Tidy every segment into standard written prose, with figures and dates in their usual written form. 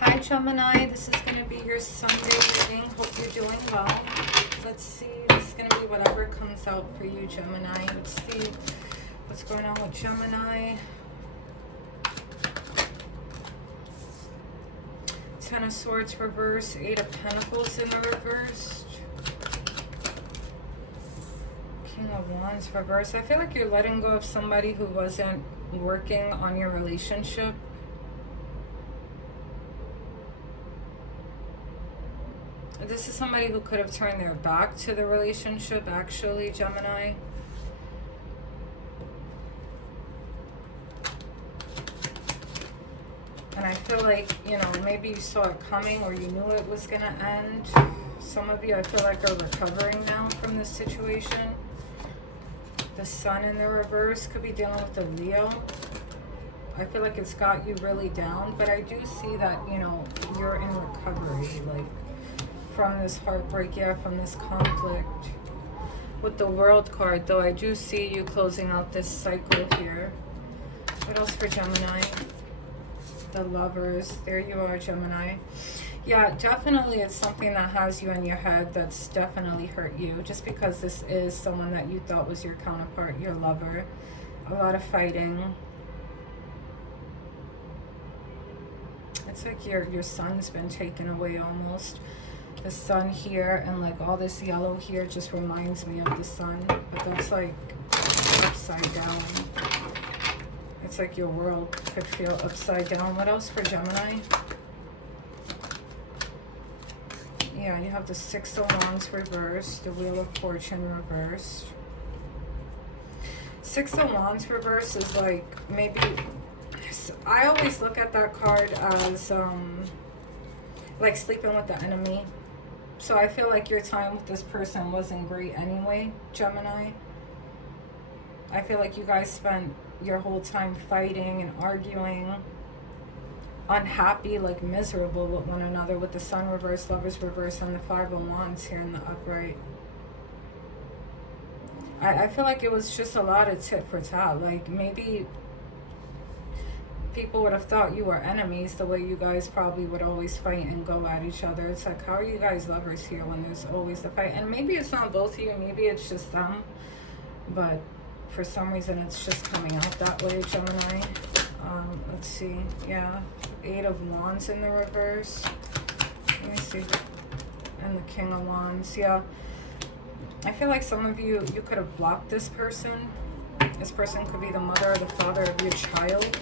Hi Gemini, this is going to be your Sunday reading. Hope you're doing well. Let's see, this is going to be whatever comes out for you, Gemini. Let's see what's going on with Gemini. Ten of Swords reverse, Eight of Pentacles in the reverse. King of Wands reverse. I feel like you're letting go of somebody who wasn't working on your relationship. This is somebody who could have turned their back to the relationship, actually, Gemini. And I feel like, you know, maybe you saw it coming or you knew it was going to end. Some of you, I feel like, are recovering now from this situation. The Sun in the reverse could be dealing with the Leo. I feel like it's got you really down, but I do see that, you know, you're in recovery, like, from this heartbreak, yeah, from this conflict. With the World card, though, I do see you closing out this cycle here. What else for Gemini? The Lovers. There you are, Gemini. Yeah, definitely it's something that has you in your head that's definitely hurt you. Just because this is someone that you thought was your counterpart, your lover. A lot of fighting. It's like your sun's been taken away almost. The sun here and like all this yellow here just reminds me of the sun. But that's like upside down. It's like your world could feel upside down. What else for Gemini? Yeah, you have the Six of Wands reversed, the Wheel of Fortune reversed. Six of Wands reversed is like maybe, I always look at that card as like sleeping with the enemy. So I feel like your time with this person wasn't great anyway, Gemini. I feel like you guys spent your whole time fighting and arguing, unhappy, like miserable with one another, with the Sun reverse, Lovers reverse, and the Five of Wands here in the upright. I feel like it was just a lot of tit for tat. Like maybe people would have thought you were enemies the way you guys probably would always fight and go at each other. It's like, how are you guys lovers here when there's always the fight? And maybe it's not both of you, maybe it's just them. But for some reason it's just coming out that way, Gemini. Let's see. Yeah, Eight of Wands in the reverse. Let me see. And the King of Wands. Yeah. I feel like some of you could have blocked this person. This person could be the mother or the father of your child.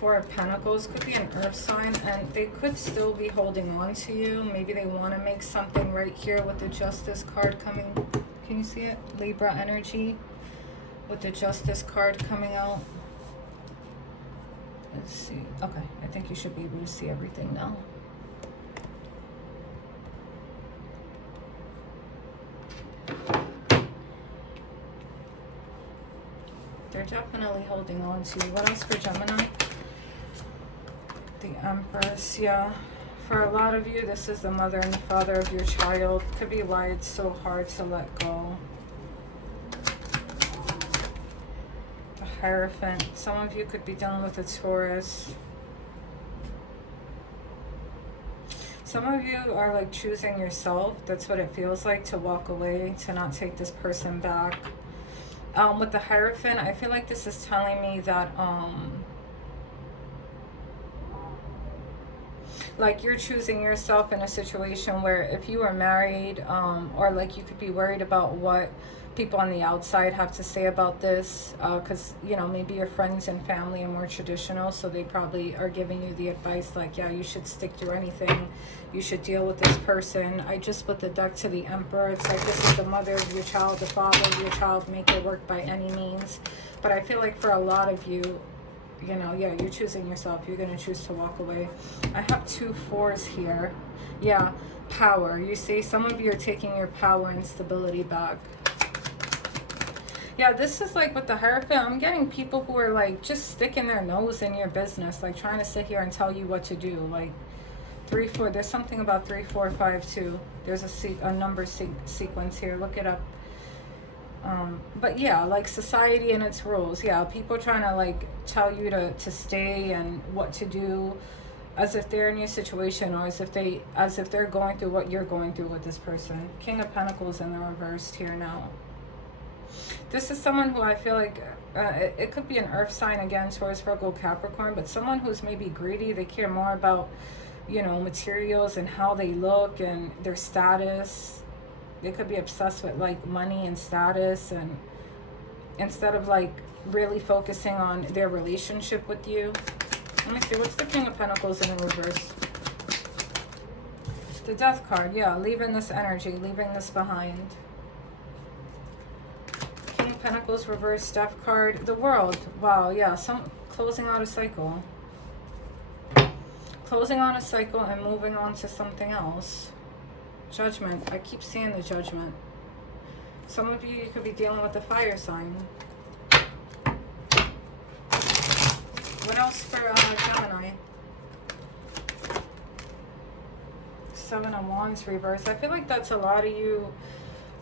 Four of Pentacles could be an earth sign, and they could still be holding on to you. Maybe they want to make something right here with the Justice card coming. Can you see it? Libra energy with the Justice card coming out. Let's see. Okay, I think you should be able to see everything now. They're definitely holding on to you. What else for Gemini? The Empress, yeah. For a lot of you, this is the mother and the father of your child. Could be why it's so hard to let go. The Hierophant. Some of you could be dealing with a Taurus. Some of you are like choosing yourself. That's what it feels like, to walk away, to not take this person back. With the Hierophant, I feel like this is telling me that like you're choosing yourself in a situation where if you are married, or like you could be worried about what people on the outside have to say about this, because you know, maybe your friends and family are more traditional, so they probably are giving you the advice like, yeah, you should stick to anything, you should deal with this person. I just put the deck to the Emperor. It's like this is the mother of your child, the father of your child, make it work by any means. But I feel like for a lot of you, you know, yeah, you're choosing yourself. You're going to choose to walk away. I have 2 4s here. Yeah, power. You see, some of you are taking your power and stability back. Yeah, this is like with the Hierophant, I'm getting people who are like just sticking their nose in your business, like trying to sit here and tell you what to do. Like 3 4, there's something about 3 4 5 2. There's a number sequence here. Look it up. But yeah, like society and its rules. Yeah, people trying to like tell you to stay and what to do, as if they're in your situation, or as if they're going through what you're going through with this person. King of Pentacles in the reversed here now. This is someone who I feel like it could be an earth sign again, Taurus, Virgo, Capricorn, but someone who's maybe greedy. They care more about, you know, materials and how they look and their status. They could be obsessed with like money and status, and instead of like really focusing on their relationship with you. Let me see, what's the King of Pentacles in the reverse? The Death card, yeah, leaving this energy, leaving this behind. King of Pentacles reverse, Death card, the World. Wow, yeah, some closing out a cycle. Closing on a cycle and moving on to something else. Judgment. I keep seeing the Judgment. Some of you could be dealing with the fire sign. What else for Gemini? Seven of Wands reverse. I feel like that's a lot of you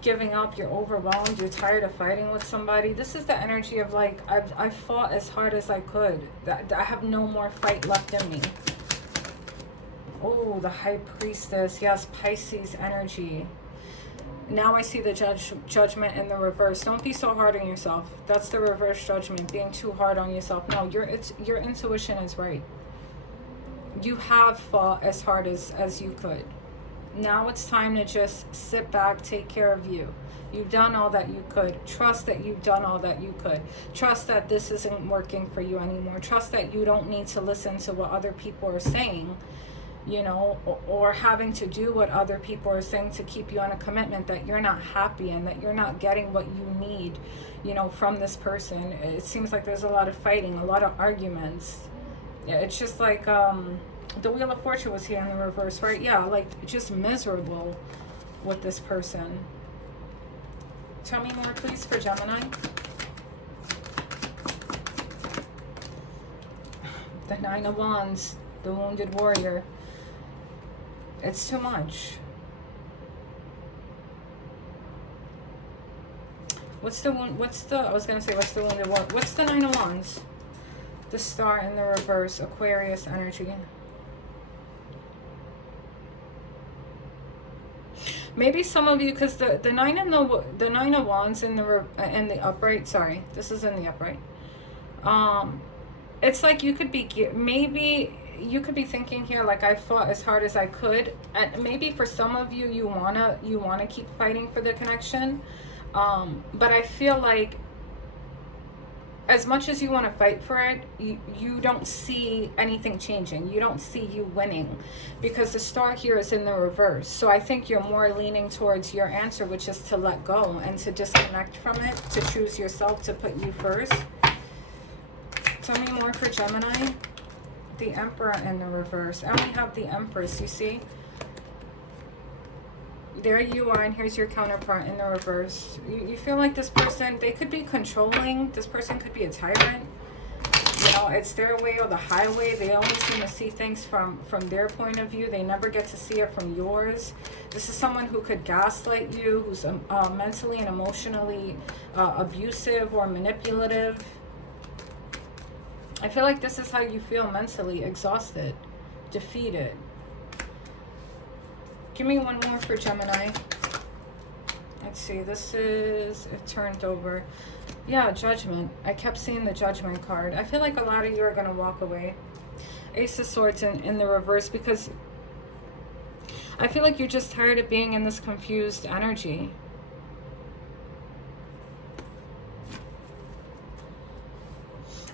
giving up. You're overwhelmed. You're tired of fighting with somebody. This is the energy of like, I fought as hard as I could. I have no more fight left in me. Oh, the High Priestess. Yes, Pisces energy. Now I see the Judgment in the reverse. Don't be so hard on yourself. That's the reverse Judgment, being too hard on yourself. No, your intuition is right. You have fought as hard as you could. Now it's time to just sit back, take care of you. You've done all that you could. Trust that you've done all that you could. Trust that this isn't working for you anymore. Trust that you don't need to listen to what other people are saying, you know, or having to do what other people are saying to keep you on a commitment that you're not happy and that you're not getting what you need, you know, from this person. It seems like there's a lot of fighting, a lot of arguments. It's just like the Wheel of Fortune was here in the reverse, right? Yeah, like just miserable with this person. Tell me more, please, for Gemini. The Nine of Wands, the Wounded Warrior. It's too much. What's the Wounded Warrior? What's the Nine of Wands? The Star in the reverse, Aquarius energy. Maybe some of you, because the Nine of Wands in the upright. Sorry, this is in the upright. It's like you could be, maybe you could be thinking here like, I fought as hard as I could, and maybe for some of you, you wanna keep fighting for the connection, but I feel like as much as you want to fight for it, you don't see anything changing. You don't see you winning, because the Star here is in the reverse. So I think you're more leaning towards your answer, which is to let go and to disconnect from it, to choose yourself, to put you first. Tell me more for Gemini. The Emperor in the reverse. And we have the Empress, you see? There you are, and here's your counterpart in the reverse. You feel like this person, they could be controlling. This person could be a tyrant. You know, it's their way or the highway. They only seem to see things from their point of view. They never get to see it from yours. This is someone who could gaslight you, who's mentally and emotionally abusive or manipulative. I feel like this is how you feel mentally, exhausted, defeated. Give me one more for Gemini. Let's see, this is, it turned over. Yeah, Judgment. I kept seeing the Judgment card. I feel like a lot of you are going to walk away. Ace of Swords in the reverse, because I feel like you're just tired of being in this confused energy.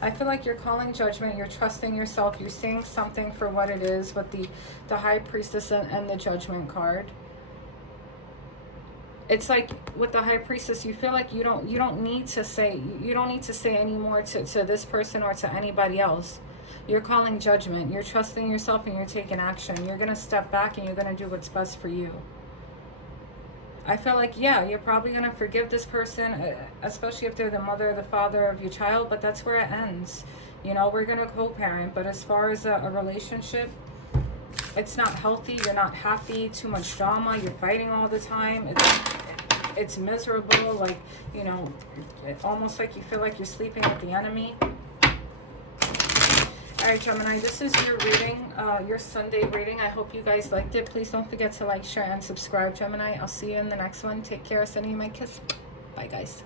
I feel like you're calling judgment, you're trusting yourself, you're seeing something for what it is with the High Priestess and the Judgment card. It's like with the High Priestess, you feel like you don't need to say anymore to this person or to anybody else. You're calling judgment, you're trusting yourself, and you're taking action. You're going to step back and you're going to do what's best for you. I feel like, yeah, you're probably going to forgive this person, especially if they're the mother or the father of your child, but that's where it ends. You know, we're going to co-parent, but as far as a relationship, it's not healthy. You're not happy, too much drama, you're fighting all the time. it's miserable, like, you know, almost like you feel like you're sleeping with the enemy. All right, Gemini, this is your reading, your Sunday reading. I hope you guys liked it. Please don't forget to like, share, and subscribe, Gemini. I'll see you in the next one. Take care. Sending you my kiss. Bye, guys.